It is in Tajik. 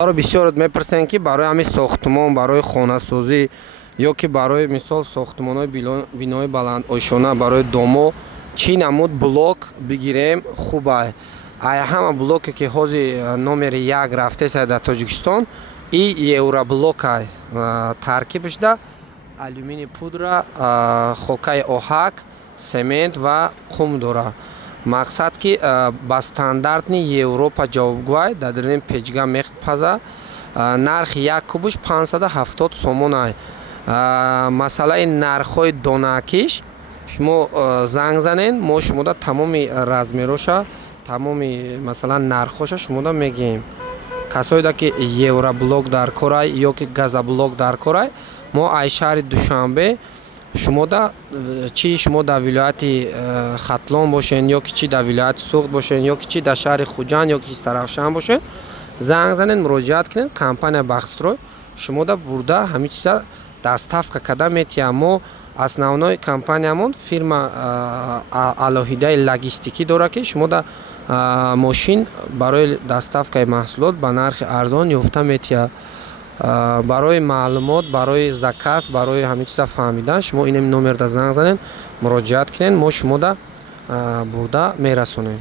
Ро бисёр мепурсанд ки барои ҳамин сохтмон, барои хонасозӣ ё ки барои мисол сохтмонҳои бинои баландошона барои домо чӣ намуд блок бигирем хуб ай ҳама блоке ки ҳозир номери 1 рафтеса дар Тоҷикистон и евроблокай таркибш да алюмини пудра, хокаи оҳак, семент ва қум дора. Мақсад ки ба стандартни Европа ҷавобгӯй дар пеҷга мепаза. Нархи як кубуш 570 сомон ай. Масъалаи нархҳои донакиш шумо занг занед, мо шумода тамоми размероша, тамоми масалан нархоша шумода мегӯем. Касоеда ки евроблок дар корай ё ки газоблок дар корай, мо ай шаҳри Душанбе шумода чӣ шумо дар вилояти Хатлон бошед ё ки чӣ дар вилояти Суғд бошед ё ки чӣ дар шаҳри Хуҷанд ё ки Саравшан бошед, занг занед, муроҷиат кунед, компания Бахстрой шумода бурда ҳамин чиза доставка карда метиҳад. Мо основной компаниямон фирма алоҳидаи логистикӣ дорад ки шумода мошин барои доставкаи маҳсулот ба нархи арзон ёфта метиҳад. Барои маълумот, барои заказ, барои ҳамин чиза фаҳмидан шумо ин номерда занг занед, муроҷиат кунед, мо шумода бурда мерасонем.